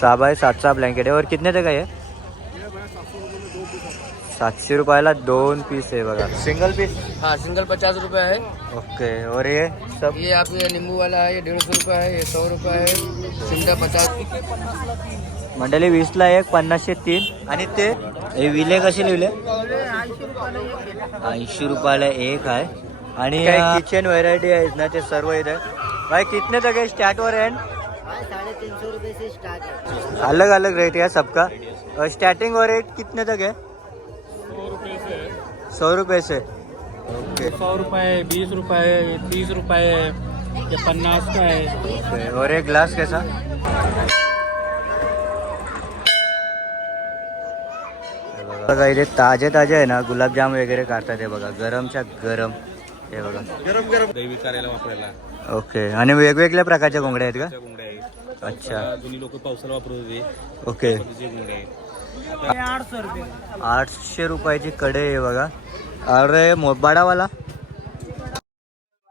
6x7 blanket है। और कितने तक है ये? 700 रुपयाला 2 पीस है बघा। Single piece? हाँ सिंगल 50 रुपये है। ओके। और ये सब? ये आप ये नींबू वाला है, ये 150 रुपये है, ये 100 रुपये है, सिंगल 50। मंडळी 20ला एक, 50चे 3। आणि ते हे विले कसे लिहिले? 80 रुपयाला एक आहे। आणि किचन व्हरायटी आहेत ना ते सर्व इथे भाई। कितने तक है स्टार्ट और एंड? 350 रुपये से स्टार्ट है। अलग अलग रेट है सबका। और स्टार्टिंग और रेट कितने तक है? 100 रुपये से। ओके। 100 रुपये, 20 रुपये, 30 रुपये, ये 50 का है। ओके। और एक ग्लास कैसा? बघा इथे ताजे ताजे आहे ना गुलाबजाम वगैरे काढतात हे बघा, गरमच्या गरम। हे बघा गरम गरम दही करायला वापरायला। ओके। आणि वेगवेगळ्या प्रकारच्या कोंबड्या आहेत का? कोंबड्या आहेत। अच्छा। जुनी लोक पावसाला वापरत होते। ओके। कोंबड्या आहेत। 800 रुपये। 800 रुपयाची कडे आहे बघा। अरे मोबाडावाला।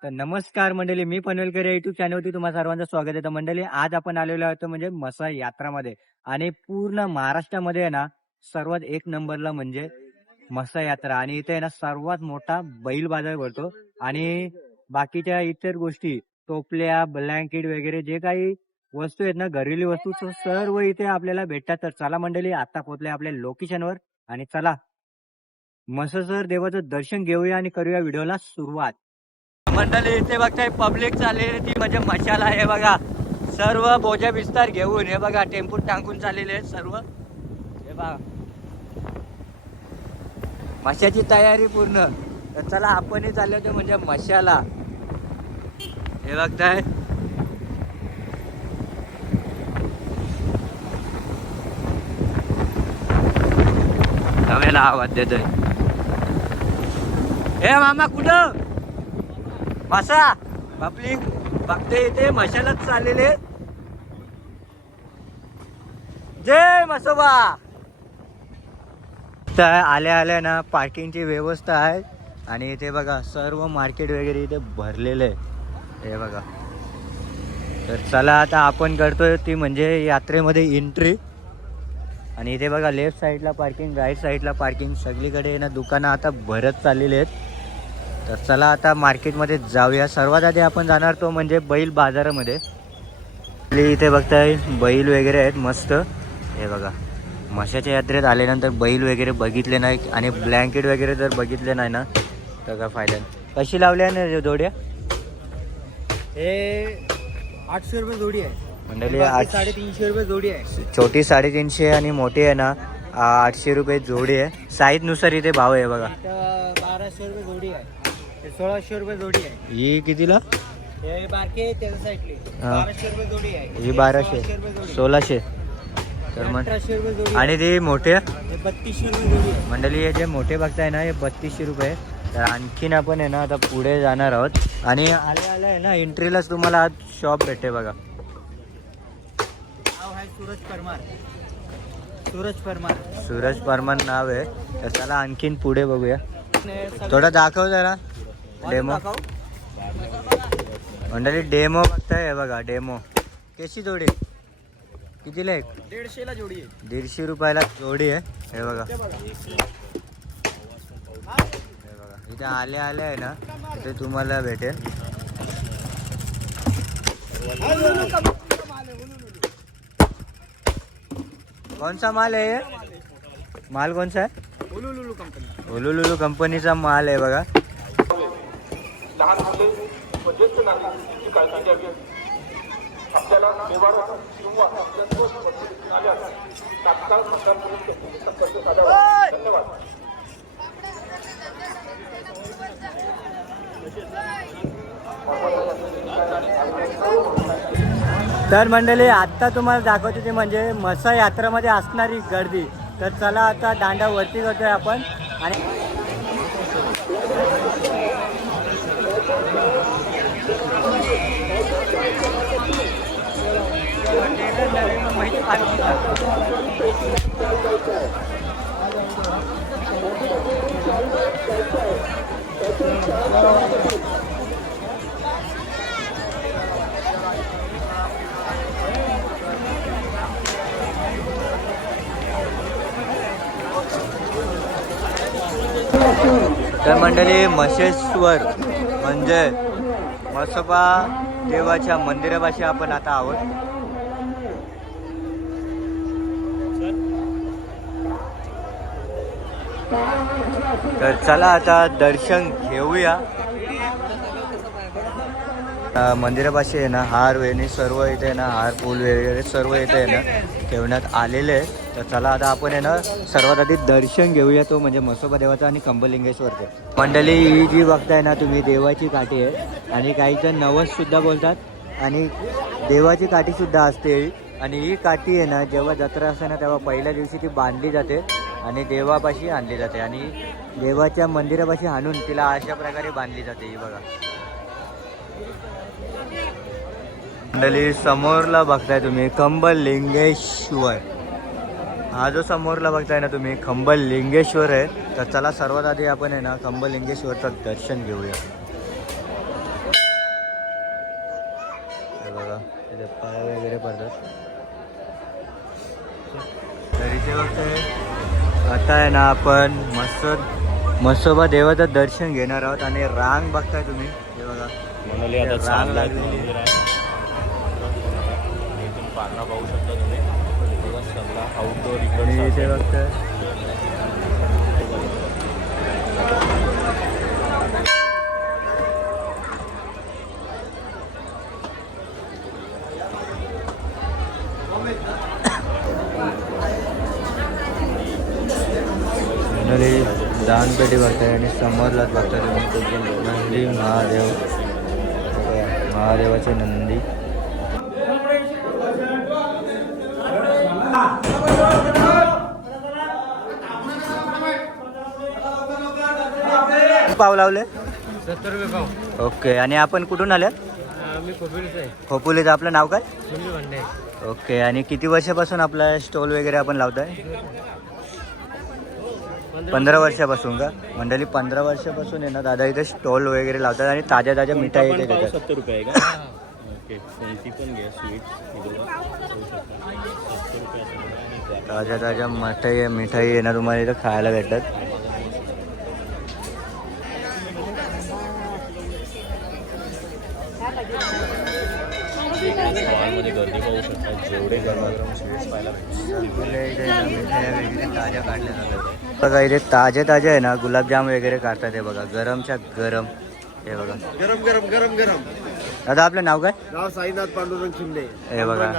तर नमस्कार मंडळी, मी पनवेलकर या युट्यूब चॅनलवरती तुम्हा सर्वांचं स्वागत आहे। तर मंडळी आज आपण आलेलो आहोत म्हणजे मसा यात्रामध्ये। आणि पूर्ण महाराष्ट्रामध्ये आहे ना सर्वात एक नंबरला म्हणजे मसा यात्रा। आणि इथे आहे ना सर्वात मोठा बैल बाजार भरतो। आणि बाकीच्या इतर गोष्टी टोपल्या, ब्लँकेट वगैरे जे काही वस्तू आहेत ना, घरेलू वस्तू सर्व इथे आपल्याला भेटतात। तर चला मंडळी आता पोहोचले आपल्या लोकेशनवर आणि चला म्हससर देवाचं दर्शन घेऊया आणि करूया व्हिडिओला सुरुवात। मंडळी इथे बघताय पब्लिक चाललेली ती म्हणजे मशाला आहे बघा। सर्व बोजा विस्तार घेऊन हे बघा टेम्पो टाकून चाललेले आहेत सर्व। हे बघा मशाची तयारी पूर्ण। तर चला आपणही चाललो होतो म्हणजे मशाला। हे बघताय आवाज देतोय। हे मामा कुठं? मासा बापली बघते इथे मशालाच चाललेले। जय मसोबा। तर आल्या आल्या ना पार्किंगची व्यवस्था आहे। आणि इथे बघा सर्व मार्केट वगैरे इथे भरलेलं आहे हे बघा। तर चला आता आपण करतोय ती म्हणजे यात्रेमध्ये एंट्री। आणि इथे बघा लेफ्ट साईडला पार्किंग, राईट साईडला पार्किंग, सगळीकडे ना दुकानं आता भरत चाललेली आहेत। तर चला आता मार्केटमध्ये जाऊया। सर्वात आधी आपण जाणार तो म्हणजे बैल बाजारामध्ये। इथे बघताय बैल वगैरे आहेत मस्त। हे बघा म्हशाच्या यात्रेत आल्यानंतर बैल वगैरे बघितले नाही आणि ब्लँकेट वगैरे जर बघितले नाही ना तर काय फायदा नाही। कशी लावल्या ना जोड्या? हे 800 रुपये जोडी आहे मंडळी। 350 रुपये जोडी आहे। छोटी 350 आणि मोठी आहे ना 800 रुपये जोडी आहे। साईज नुसार इथे भाव आहे बघा। 1200 रुपये जोडी आहे, 1600 रुपये जोडी आहे। ही कितीला? हे बारके त्याच्या साईडले 1200 रुपये जोडी आहे। ही 1200, 1600 तर मग 1800 रुपये जोडी। आणि ती मोठे? हे 3200 रुपये जोडी आहे। मंडळी हे जे मोठे बघताय ना हे 3200 रुपये। तर आणखीन आपण आहे ना आता पुढे जाणार आहोत। आणि आल्या आल्या आहे ना एंट्रीलाच तुम्हाला आज शॉप भेटते बघा। नाव आहे सूरज परमार। सूरज परमार, सूरज परमार नाव आहे। तर चला आणखीन पुढे बघूया। थोडं दाखव जरा डेमो। मंडळी डेमो बघताय हे बघा डेमो। कशी जोडी? कितीला एक? 150 ला जोडी आहे। 150 रुपयाला जोडी आहे हे बघा। इथे आल्या आल्या आहे ना इथे तुम्हाला भेटेल। कौन सा माल है ये? माल कौन सा है? उलुलुलु कंपनी। उलुलुलु कंपनीचा माल आहे बघा। तर मंडळी आता तुम्हाला दाखवते ते म्हणजे मसा यात्रेमध्ये असणारी गर्दी। तर चला आता दांडा वरती करतोय आपण। आणि तर मंडळी मशेश्वर म्हणजे म्हसोबा देवाच्या मंदिरापाशी आपण आता आहोत. तर चला आता दर्शन घेऊया. मंदिरापाशी आहे ना हार वेणी सर्व इथे आहे ना हार फूल वगैरे सर्व इथे आहे ना ठेवण्यात आलेले आहे. तर चला आता आपण आहे ना सर्वात आधी दर्शन घेऊया तो म्हणजे म्हसोबा देवाचा आणि कंबलिंगेश्वरचं. मंडळी ही जी बघताय ना तुम्ही देवाची काठी आहे आणि काही जण नवस सुद्धा बोलतात आणि देवाची काठी सुद्धा असते. आणि ही काठी आहे ना जेव्हा जत्रा असते ना तेव्हा पहिल्या दिवशी ती बांधली जाते आणि देवापाशी आणली जाते आणि देवाच्या मंदिरापाशी आणून तिला अशा प्रकारे बांधली जाते. ही बघा मंडळी समोरला बघताय तुम्ही कंबलिंगेश्वर. हा जो समोरला बघताय ना तुम्ही कंबलिंगेश्वर आहे. तर चला सर्वात आधी आपण आहे ना कंबलिंगेश्वरचं दर्शन घेऊया. हे बघा इथे पाय वगैरे पडतात. तर इथे बघताय आता आहे ना आपण म्हसोबा देवाचं दर्शन घेणार आहोत आणि रांग बघताय तुम्ही. हे बघा रांग लागलेली पारणा पाहू शकता तुम्ही. सगळा आउटडोर आणि इथे बघताय दानपेटी बघताय आणि समोरलाच बघताय तुम्ही नंदी महादेव. महादेवाचे नंदी. पाव लावले 70 रुपये पाव. ओके. आणि आपण कुठून आले? मी खोबीरचं आहे. खोपोलीचं. आपलं नाव काय? सुनील भांडे. ओके. आणि किती वर्षापासून आपला स्टॉल वगैरे आपण लावताय? 15 वर्षापासून का? मंडळी 15 वर्षापासून आहे ना दादा इथे स्टॉल वगैरे लावतात आणि ताज्या ताज्या मिठाई येते देतात. 70 रुपये आहे का? ओके. कोणती पण घ्या स्वीट. ताज्या ताज्या मिठाई आहे ना तुम्हाला इथं खायला भेटतात. गर्दी पाहू शकता. जेवढे गरमागरम स्वीट्स पाहायला मिठाई वगैरे ताज्या काढल्या जातात. बघा इथे ताजे आहे ना गुलाबजाम वगैरे काढतात. हे बघा गरमच्या गरम. हे बघा गरम गरम गरम गरम. दादा आपलं नाव काय? नाव साईनाथ पांडुरंग शिंदे. हे बघा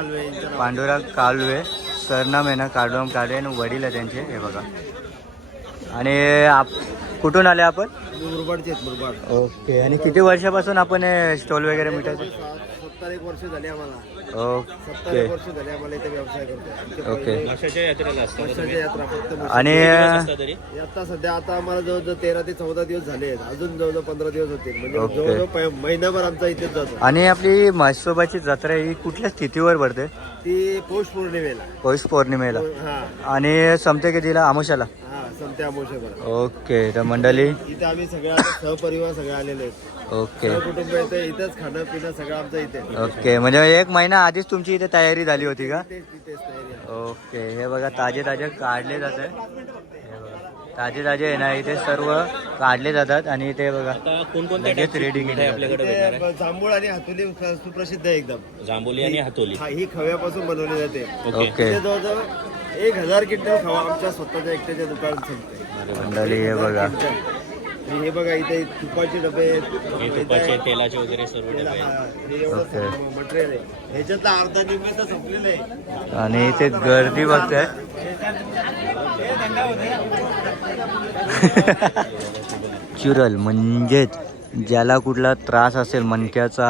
पांडुरंग कालवे. सरनाम आहे ना कालवम कालवे आणि वडील आहे त्यांचे. हे बघा. आणि कुठून आले आपण? मुरबाडचे आहेत, मुरबाड. ओके. आणि किती वर्षापासून आपण स्टॉल वगैरे मिठायचे? 70 वर्ष झाली आम्हाला. 70 ओके वर्ष झाली आम्हाला इथे व्यवसाय करतो. ओके. वर्षाच्या यात्रेला असतात. वर्षाच्या यात्रा फक्त आणि तरी आता सध्या आता आम्हाला जवळजवळ 13 ते 14 दिवस झाले. अजून जवळजवळ 15 दिवस होतील. म्हणजे ओके. जवळजवळ महिनाभर आमचा इथेच जातो. आणि आपली म्हसोबाची जत्रा ही कुठल्या स्थितीवर भरते? ती पौष पौर्णिमेला. पौष पौर्णिमेला. हा आणि संपते कितीला? आमोशाला. हा संते अमावस्येला. ओके. तर मंडळी इथे आम्ही सगळ्या सहपरिवार सगळे आलेले आहेत. ओके कुटुंब येते इथेच खाणं पिणं सगळं आमचं इथे. ओके. म्हणजे 1 महिना आधीच तुमची इथे तयारी झाली होती का? तिथेच तयारी आहे. ओके. हे बघा ताजे काढले जात आहे. ताजे आहे ना इथे सर्व काढले जातात आणि इथे बघा आता कोणकोणत्या लगेच टाईपची रेडी मिठाई आपल्याकडे भेटणार आहे? ते जांभूळ आणि हातोली सुप्रसिद्ध आहे एकदम. जांभोली आणि हातोली. ही खव्यापासून बनवली जाते. ओके. ओके. इथे जवळजवळ 1000 क्विंटल खवा आमच्या स्वतःच्या एकट्याच्या दुकानात संपते. मंडळी हे बघा आणि हे बघा इथे तुपाचे डबे आहेत. हे तुपाचे तेलाचे वगैरे सर्व डबे आहेत. हे एवढं मटेरियल आहे. ह्याच्यातला अर्धा निम्मे तर संपलेलं आहे. आणि इथे गर्दी बघताय. चुरल म्हणजेच ज्याला कुठला त्रास असेल मणक्याचा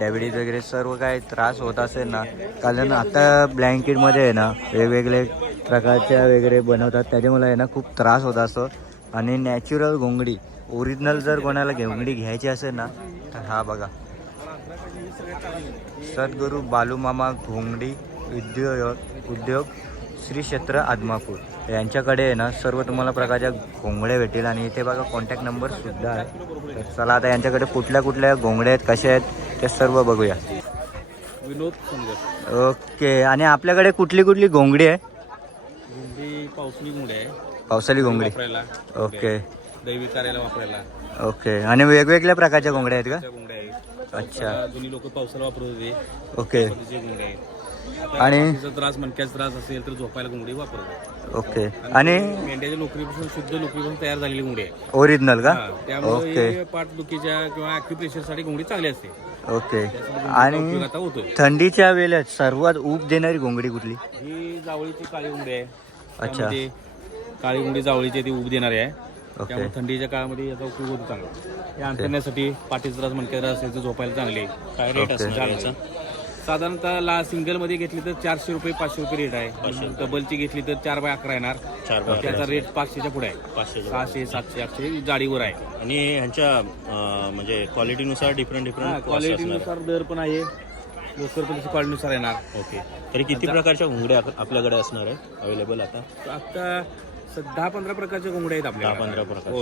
डायबिटीज वगैरे सर्व काही त्रास होत असेल ना कारण आता ब्लँकेटमध्ये आहे ना वेगवेगळे प्रकारच्या वगैरे बनवतात त्याच्यामुळे आहे ना खूप त्रास होत असतो. आणि नॅचरल घोंगडी ओरिजिनल जर कोणाला घोंगडी घ्यायची असेल ना तर हा बघा सद्गुरू बालूमामा घोंगडी उद्योग श्री क्षेत्र आदमापूर यांच्याकडे आहे ना सर्व तुम्हाला प्रकारच्या घोंगड्या भेटेल. आणि इथे बघा कॉन्टॅक्ट नंबर सुद्धा आहे. तर चला आता यांच्याकडे कुठल्या घोंगड्या आहेत कशा आहेत ते सर्व बघूया. विनोद समजत. ओके. आणि आपल्याकडे कुठली घोंगडी आहे? पावसाळी मुळे आहे. पावसाळी घोंगडी. वापरायला. ओके. दैवी कार्याला वापरायला ओके. आणि वेगवेगळ्या प्रकारच्या घोंगड्या आहेत का? त्या घोंगड्या आहेत. अच्छा. जुनी लोक पावसाला वापरत होते ओके. पद्धतीचे घोंगडे आहेत. आता आणि- पाठीचा त्रास मणक्याचा त्रास असेल तर झोपायला घोंगडी वापरतात. ओके. आणि मेंढ्याच्या लोकरीपासून शुद्ध लोकरीपासून तयार झालेली घोंगडी आहे. ओरिजिनल का? हा, त्यामुळे ओके. हे पाठदुखीच्या किंवा ॲक्युप्रेशर साठी घोंगडी चांगली असते. ओके. त्यासाठी आणि उपयोग आता होतोय. थंडीच्या वेळेत सर्वात ऊब देणारी घोंगडी कुठली? ही जावळीची काळी घोंगडी आहे. अच्छा. त्यामध्ये काळी घोंगडी जावळीची ती ऊब देणारी आहे. ओके. त्यामुळे थंडीच्या काळामध्ये याचा उपयोग होतो चांगला. हे अंतरण्यासाठी पाठीचा त्रास मणक्याचा त्रास असेल तर झोपायला चांगले. काय रेट ओके. असणार याचा? साधारणतः सिंगल मध्ये घेतली तर 400 रुपये 500 रुपये रेट आहे. डबलची घेतली तर 4x11 येणार. त्याचा रेट 500च्या पुढे आहे. 600 700 800 जाडीवर आहे. आणि ह्यांच्या म्हणजे क्वालिटीनुसार डिफरंट क्वालिटीनुसार दर पण आहे. लोकर पण क्वालिटीनुसार येणार. ओके. तरी किती प्रकारच्या घोंगड्या आपल्याकडे असणार आहे अवेलेबल आता? आता 10-15 प्रकारच्या घोंगड्या आहेत आपल्या. 10-15 प्रकार. हो.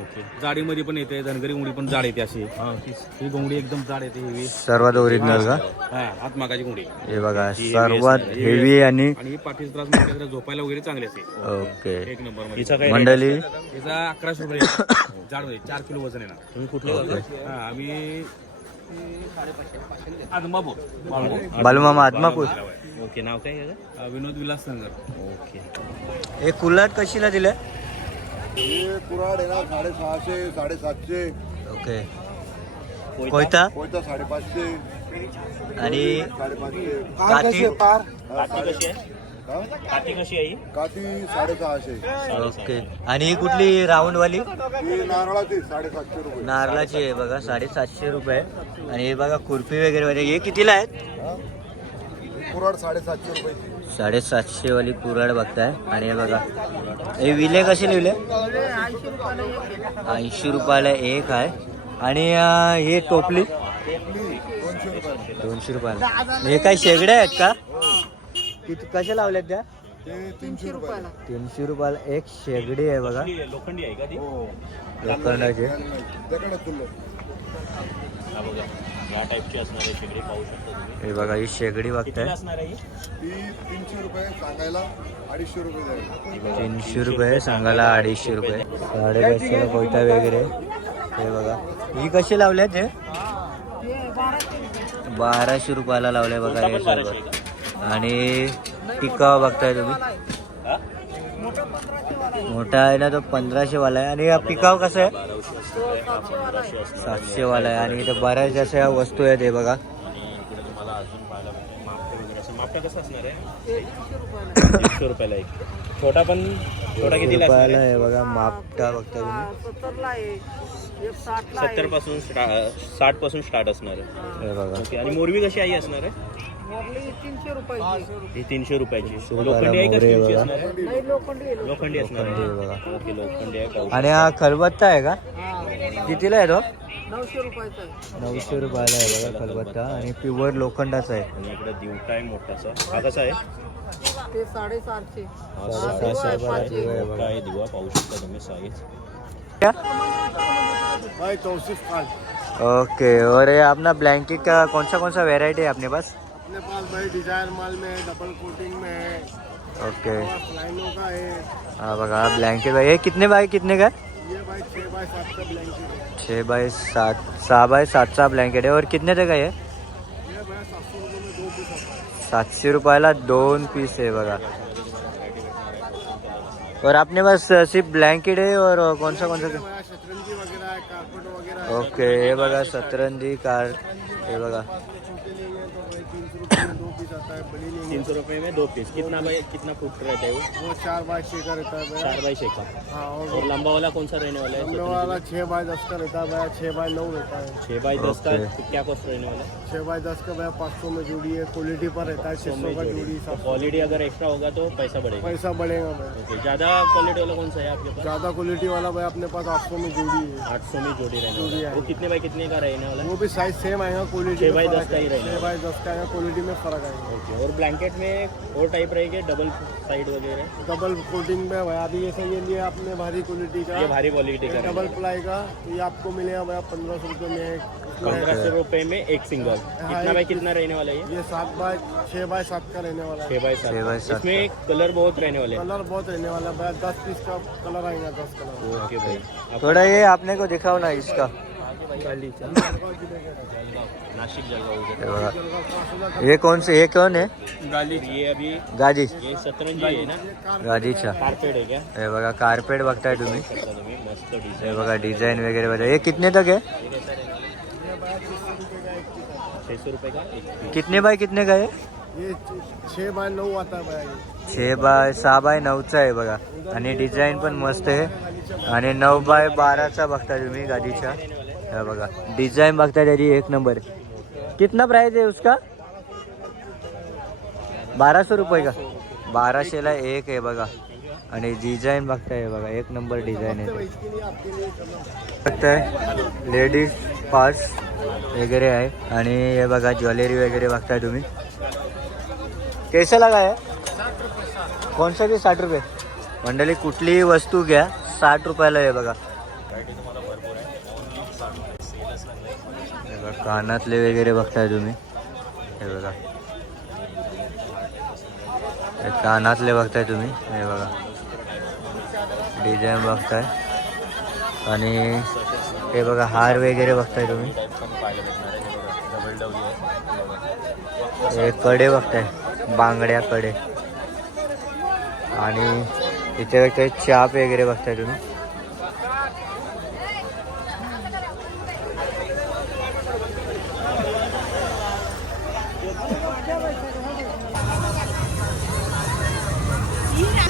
ओके. जाडीमध्ये पण येते. धनगरी घोंगडी पण जाड येते. अशी ही घोंगडी एकदम जाड येते. हेवी. सर्वात ओरिजिनल का? हा, हातमागाची घोंगडी. हे बघा सर्वात हेवी आणि आणि ही पाठीचा त्रास मणक्याचा झोपायला वगैरे चांगले असते. ओके. एक नंबर मध्ये. हिचा काय मंडळी याचा 1100 रुपये आहे. जाड होईल. 4 किलो वजन येणार. तुम्ही कुठले हा, आम्ही आदमापूर. बालूमामा आदमापूर. ओके. नाव काय आहे याचं? विनोद विलास संगर. ओके. हे कुल्हाट कशीला दिलं? हे कुऱ्हाड आहे ना 650 750. ओके. कोयता कोयता 550 आणि 550. काठी? काठी कशी आहे? काठी कशी आहे ही? काठी 650. ओके. आणि ही कुठली राऊंडवाली? ही नारळाची 750 रुपये. नारळाची आहे बघा 750 रुपये. आणि हे बघा खुरपी वगैरे वगैरे हे कितीला आहेत? कुऱ्हाड 750 रुपये. 750 वाली कुऱ्हाड बघताय. आणि हे बघा हे विले कसे लिहिले? 80 रुपयाला एक आहे. आणि हे टोपली 200 रुपयाला. हे काय शेगड्या आहेत का? किती कशा लावल्यात त्या? ते 300 रुपये. 300 रुपयाला एक शेगडी आहे बघा लोखंडी आहे का ती? लोखंडाची. त्याकडे फुल्ल. हा बघा. या टाईपची असणार आहे शेगडी, पाहू शकता तुम्ही. हे बघा ही शेगडी कितीला बघताय. असणार आहे ही? ती 300 रुपये सांगायला 250 रुपये जाईल. 300 रुपये सांगायला 250 रुपये. 550 कोयता वगैरे. हे बघा ही कशी लावल्यात? हे 1200 रुपयाला लावले बघा हे सर्व. आणि टिकाव बघताय तुम्ही. मोठा आहे ना तो 1500 वाला आहे. आणि हा पिकाव कसा आहे? 700 वाला आहे. आणि इथे बऱ्याच अशा वस्तू आहेत हे बघा. आणि इकडे तुम्हाला अजून पाहायला भेटेल मापटं वगैरे. असं मापटं कसं असणार आहे? 100 रुपयाला एक. छोटा कितीला असणार रुपयाला आहे? आहे बघा. मापटा बघता तुम्ही. 70 पासून 60 पासून स्टार्ट असणार आहे. हे बघा ओके. आणि मोरवी कशी आई असणार आहे? ही 300 रुपयाची. लोखंडी आहे का मोहरी आहे स्टीलची बघा. असणार आहे? लोखंडी असणार लोखंडी आहे. आहे बघा. ओके. लोखंडी आहे का? आणि हा खलबत्ता आहे का? कितीला आहे तो? 900 रुपयाचा 900 रुपयाला आहे बघा खलबत्ता. आणि प्युअर लोखंडाचा आहे. आणि इकडे दिवटा आहे मोठासा. हा कसा आहे? ते 750. हा 750 दिवा आहे. रुपये मोठा बघा. आहे दिवा, पाहू शकता तुम्ही साईज. भाई 34 खान. ओके. और ये अपना ब्लैंकेट का कौन सा वेराइटी है अपने पास? अपने पास भाई डिजाइन माल में है, डबल कोटिंग में है, ओके. लाइनों का है. हाँ बघा ब्लैंकेट भाई ये कितने बाय कितने का? ये भाई 6 बाय 7 का ब्लैंकेट है. 6 बाय 7 6 बाय 7 ब्लैंकेट है. और कितने तक है ये? ये भाई 700 रुपये में 2 पीस आता है. 700 रुपयाला 2 पीस है बघा. और अपने पास सिर्फ ब्लैंकेट है और कौन सा भाई शतरंजी वगैरह है, कारपेट वगैरह है. ओके. हे बघा सतरंजी कार. हे बघा छोटे लेंगे तो भाई 300 रुपये में 2 पीस आता है. बड़ी लेंगे 300 रुपये में 2 पीस. कितना फुट रहता है वो? वो 4 बाय 6 का रहता है भैया. 4 बाई 6 का. हाँ. और और लंबा वाला कौन सा रहने वाला है? लंबे वाला 6 बाय 10 का रहता है भैया. 6 बाय 9 रहता है. 6 बाई 10 का ओके. क्या कॉस्ट रहने वाला है? 6 बाय 10 का भैया 500 में जोड़ी है. क्वालिटी पर रहता है. 600 का जोड़ी. सब क्वालिटी अगर एक्स्ट्रा होगा तो पैसा बढ़ेगा. पैसा बढ़ेगा भैया. ओके. ज़्यादा क्वालिटी वाला कौन सा है आपके पास? ज़्यादा क्वालिटी वाला भैया अपने पास 800 में जोड़ी है. 800 में जोड़ी रहने जोड़ी वाला है. है. वो कितने बाई कितने का रहने वाला है? वो भी साइज सेम आएगा. क्वालिटी 6 बाई 10 का ही रहेगा. 6 बाय 10 का आएगा. क्वालिटी में फर्क आएगा. ओके. और ब्लैंकेट में और टाइप रहेगी डबल साइड वगैरह? डबल कोटिंग में भैया अभी ये सही लिए आपने भारी क्वालिटी का. ये भारी क्वालिटी का डबल रहेगा. प्लाई का तो ये आपको मिलेगा भैया 1500 रुपये में. 1500 रुपए में एक सिंगल। कितना बाय कितना रहने वाला है ये 6x7 का रहने वाला है। 6x7। इसमें कलर बहुत रहने वाले हैं। कलर बहुत रहने वाला है, 10 पीस का कलर आएगा, 10 कलर। ओके भाई। थोड़ा ये आपने को दिखाओ ना इसका। नाशिक जगह हो हे बघा हे कौन आहे गाली। ये अभी गाजी ये सतरंजी आहे ना, गाजीचा कारपेट आहे क्या? हे बघा कार्पेट बघताय तुम्ही तुम्ही मस्त डिझाइन। हे बघा डिझाईन वगैरे बघा हे कितने तक है 600 रुपये का एक। कितने बाय कितने का है ये 6x9 आता है भाई। 6x9चा आहे बघा आणि डिझाईन पण मस्त आहे आणि 9x12चा बघताय तुम्ही गादीच्या हे बघा डिझाईन बघताय त्याची एक नंबर आहे। कितना प्राइस है उसका 1200 रुपये का 1200ला एक आहे बघा आणि डिझाईन बघताय हे बघा एक नंबर डिझाईन आहे बघताय लेडीज पर्स वगैरे आहे आणि हे बघा ज्वेलरी वगैरे बघताय तुम्ही। कैसा लगा है कौन सा भी 60 रुपये मंडळी कुठलीही वस्तू घ्या 60 रुपयाला आहे बघा। कानातले वगैरे बघताय तुम्ही हे बघा हे कानातले बघताय तुम्ही हे बघा डिझाईन बघताय आणि हे बघा हार वगैरे बघताय तुम्ही हे कडे बघताय बांगड्या कडे आणि इथे काही चाप वगैरे बघताय तुम्ही।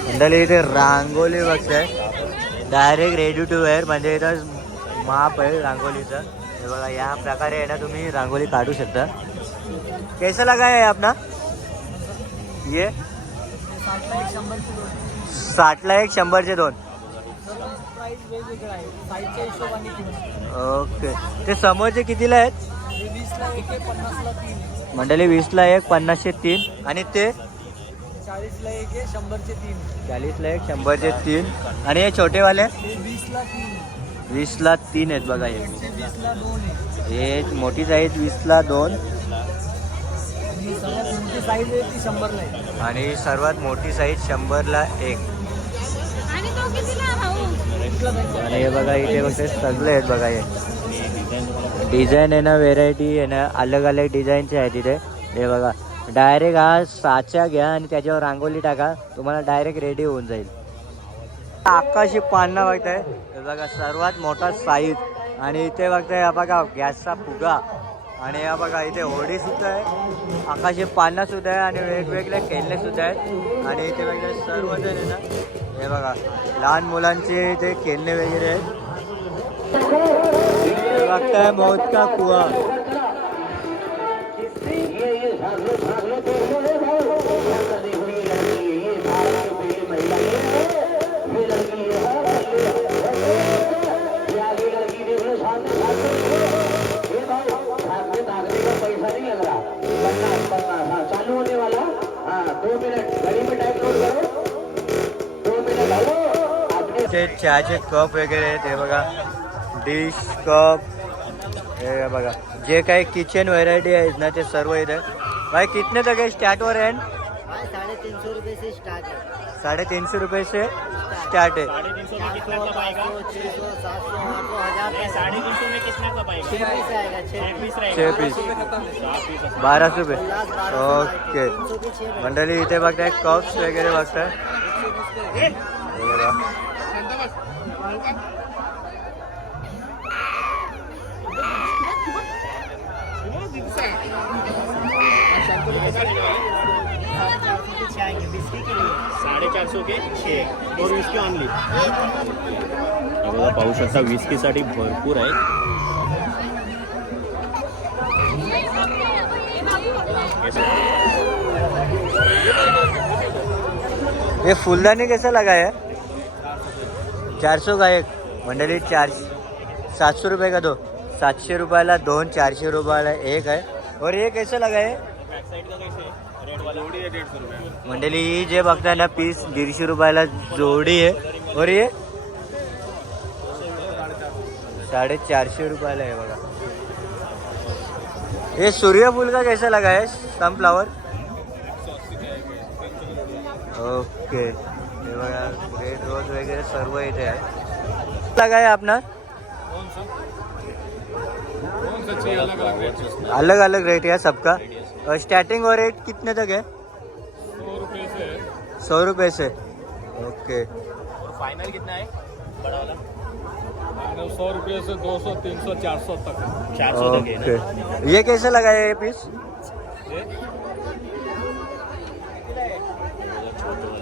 मंडळी इथे रांगोली बघताय डायरेक्ट रेडी टू वेअर म्हणजे इथं माप आहे रांगोलीचं हे बघा या प्रकारे आहे ना तुम्ही रांगोली काढू शकता। कैसा लगा है अपना ये 60ला एक 100चे दोन ओके ते समोरचे कितीला आहेत मंडळी 20ला एक 50चे 3 आणि ते 40ला एक आहे, 100चे 3। 40ला एक 100चे 3 आणि हे छोटेवाले 20ला 3, 20ला 3 आहेत बघा हे 20ला 2 आहे। हे मोठी साईज 20ला 2 आणि सगळ्यात मोठी साईज आहे ती 100ला आहे। आणि सर्वात मोठी साईज 100ला 1 आणि हे बघा इथे बघते सगळे आहेत बघा हे डिझाईन आहे ना व्हेरायटी आहे ना अलग अलग डिझाईनचे आहेत इथे हे बघा। डायरेक्ट हा साचा घ्या आणि त्याच्यावर रांगोली टाका तुम्हाला डायरेक्ट रेडी होऊन जाईल। आकाशी पाळणा बघताय हे बघा सर्वात मोठा साईज आणि इथे बघताय हा बघा गॅसचा फुगा आणि हा बघा इथे होडी सुद्धा आहे आकाशी पाळणा सुद्धा आहे आणि वेगवेगळे खेळणे सुद्धा आहेत आणि इथे बघताय सर्वजण आहे ना हे बघा लहान मुलांचे इथे खेळणे वगैरे आहेत। हे बघताय मौत का कुआ चहाचे कप वगैरे आहेत हे बघा डिश कप हे बघा जे काही किचन व्हरायटी आहेत ना ते सर्व इथे भाई कितने तक है स्टार्ट हो रहे हैं 350 रुपये से स्टार्ट है। 350 रुपये से स्टार्ट है 350 में कितना कप आएगा? 600 700 800 1000 350 में कितना कप आएगा? 6 पीस आएगा, 6 पीस 6 रहेगा। पीस 7 पीस 1200 रुपये ओके 300 के 6 मंडळी इथे बघताय कप्स वगैरे बघताय हे बघा आएंगे बिस्किट के लिए 450 के 6 और विस्की ऑनली। बघा पाहू शकता विस्कीसाठी भरपूर आहे। ये फूलदानी कैसा लगा है 400 का एक मंडली 700 रुपये का दो 700 रुपयाला 2 400 रुपयाला एक है और ये कैसा लगा है मंडली जे बघताय ना पीस 150 रुपयाला जोडी आहे और ये 450 रुपयाला आहे बघा ये सूर्यफूल का कैसा लगा है सनफ्लावर? ओके, हे बघा रेड रोज वगैरे सर्व इथे आहे. लगा है अपना अलग अलग रेट है सबका. और स्टार्टिंग और रेट कितने तक है? 100 रुपये से. ओके, फाइनल कितना है बड़ा वाला? 100 रुपये से 200, 300, 400 तक. 400 तक है ना. ओके. ये कैसे लगा है ये पीस?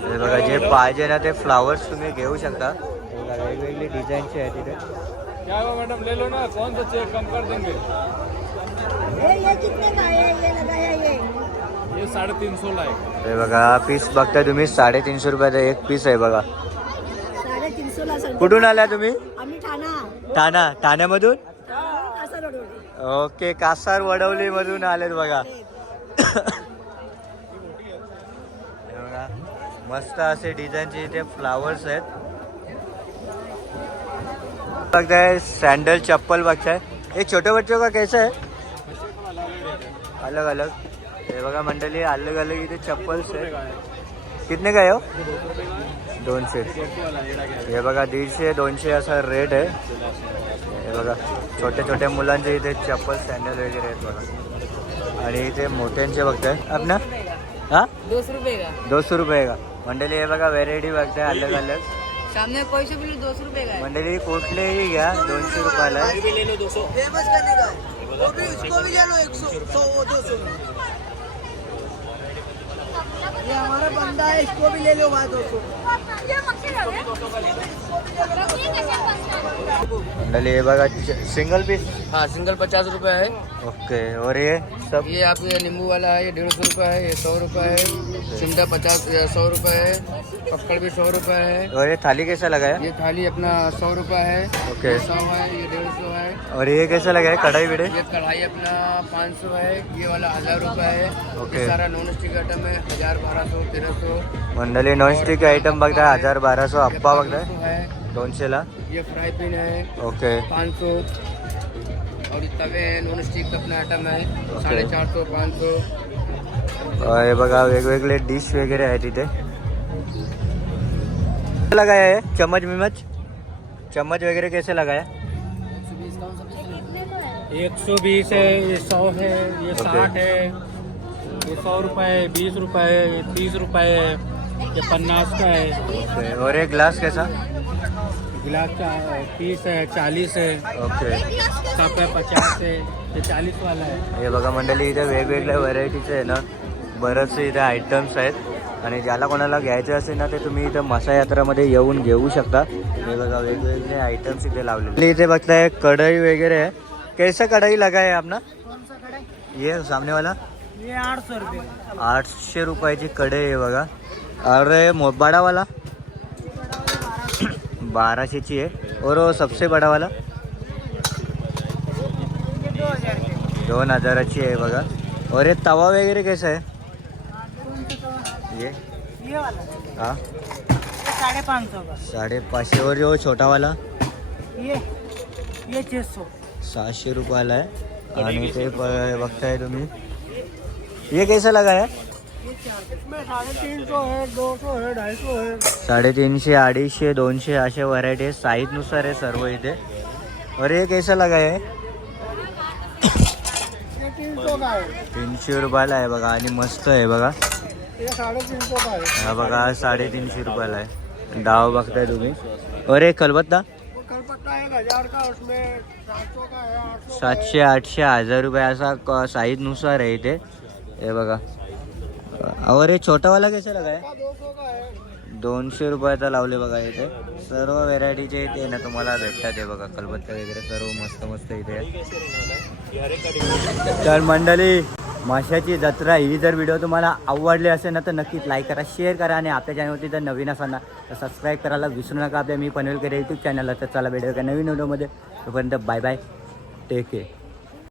हे बघा जे पाहिजे ना ते फ्लावर्स तुम्ही घेऊ शकता. हे बघा वेगवेगळी डिझाईनचे आहे तिथे. क्या हुआ मैडम, ले लो ना, कौन सा चाहिए कम कर देंगे. ये कितने का है? ये लगाया ये 350 ला है. हे बघा पीस बघताय तुम्ही 350 रुपयाचा एक पीस आहे बघा. 350 ला सर. कुठून आल्या तुम्ही? आम्ही ठाण्यामधून? कासारवडवली. ओके, कासार वडवली मधून आलेत बघा. हे बघा मस्त असे डिझाईनचे इथे फ्लावर्स आहेत. बघताय सैंडल चप्पल बघताय. ये छोटे बच्चों का कैसा है? अलग अलग. हे बघा मंडळी अलग अलग इथे चप्पल्स आहेत. कितने का आहे हो? 200. हे बघा 150, 200 असा रेट आहे. हे बघा छोट्या छोट्या मुलांचे इथे चप्पल सॅन्डल वगैरे आहेत बघा. आणि इथे मोठ्यांचे बघताय आपला. हा 200 रुपये का? 200 रुपये का मंडळी. हे बघा व्हेरायटी बघताय अलग अलग. सामने पैसे भी 200 रुपये का. मंडळी कुठलेही घ्या 200 रुपयाला. ले लो 200. फेमस करने का वो भी उसको भी ले लो 100, 200. ये हमारा बंदा है, इसको भी ले लो 200. मंडळी हे बघा सिंगल पीस. हाँ सिंगल 50 रुपये है. ओके. और ये सब ये आपको ये नींबू वाला है, ये 150 रुपये है, ये 100 रुपये है. सिमटा 100 रुपये है. पक्कड़ भी 100 रुपये है. और ये थाली कैसा लगा है? ये थाली अपना 100 रुपये है. ओके. ये 100 है, ये 150 है. और ये कैसा लगा है कढ़ाई बिड़े? ये कढ़ाई अपना 500 है. ये वाला 1000 रुपये है. ओके. ये सारा नॉन स्टिक आइटम है. 1000, 1200, 1300 मंडळी नॉनस्टिक आयटम बघताय 1000, 1200. अप्पा बघताय 200 है. 200 ला. ये फ्राई पैन है ओके. 500. और ये तवे है नॉन स्टिक अपना आइटम है. ओके. 450, 500. हे बघा वेगवेगळे डिश वगैरे आहे तिथे. लगा है चम्मच विमच, चम्मच वगैरह कैसे लगा है? 120 है, ये 100 है, ये 60 है, ये 100 रुपये है, 20 रुपये है, ये 30 रुपये है, ये 50 का है. ओके. और एक ग्लास कैसा? गिलास का 30 है, 40 है, ओके. कप है 50 है, ये 40 वाला है. हे बघा मंडळी इथे वेगवेगळ्या व्हरायटीचे आहे ना बरेचसे इथे आयटम्स आहेत. आणि ज्याला कोणाला घ्यायचं असेल ना ते तुम्ही इथं मसा यात्रामध्ये येऊन घेऊ शकता. हे बघा वेगवेगळे आयटम्स इथे लावलेले. इथे बघताय कढई वगैरे आहे. कैसा कढई लगा है अपना? ये सामने वाला ये 800 रुपये. 800 रुपयाची कढई आहे बघा. अरे बड़ा वाला 1200 ची आहे. और वो सबसे बड़ा वाला 2000 ची आहे बघा. और ये तवा वगैरे कैसा है? ये वाला हाँ 550 का. 550. और जो छोटा वाला ये 600. 700 रुपयाला आहे. आणि ते बघताय तुम्ही. ये कैसा लगा है? इसमें 350 है, 200 है, 250 है. 350, 250, 200 अशा व्हरायटी आहे. साईजनुसार आहे सर्व इथे. और ये कैसा लगा है? ये 300 का है. 300 रुपयाला आहे बघा. आणि मस्त आहे बघा. ये 350 का है. हा बघा 350 रुपयाला आहे. डाव बघताय तुम्ही. और एक कलबत्ता वो कलपत्ता 1000 का, उसमें 700 का है, 800 700, 800, 1000 रुपये असा साईजनुसार आहे इथे. हे बघा. और ये छोटा वाला कैसा लगा है? 200 का है. 200 रुपयाचा लावले बघा इथे. सर्व व्हेरायटीचे इथे ना तुम्हाला भेटतात. हे बघा कलबत्ता वगैरे सर्व मस्त मस्त इथे आहे. तर मंडळी माशाची जत्रा ही जर व्हिडिओ तुम्हाला आवडली असेल ना तर नक्कीच लाईक करा, शेअर करा. आणि आपल्या चॅनलवरती जर नवीन असाल ना तर सबस्क्राईब करायला विसरू नका आपल्या मी पनवेलकर यूट्यूब चॅनलला. तर चला भेटूया नवीन व्हिडिओमध्ये. तोपर्यंत बाय बाय, टेक केअर.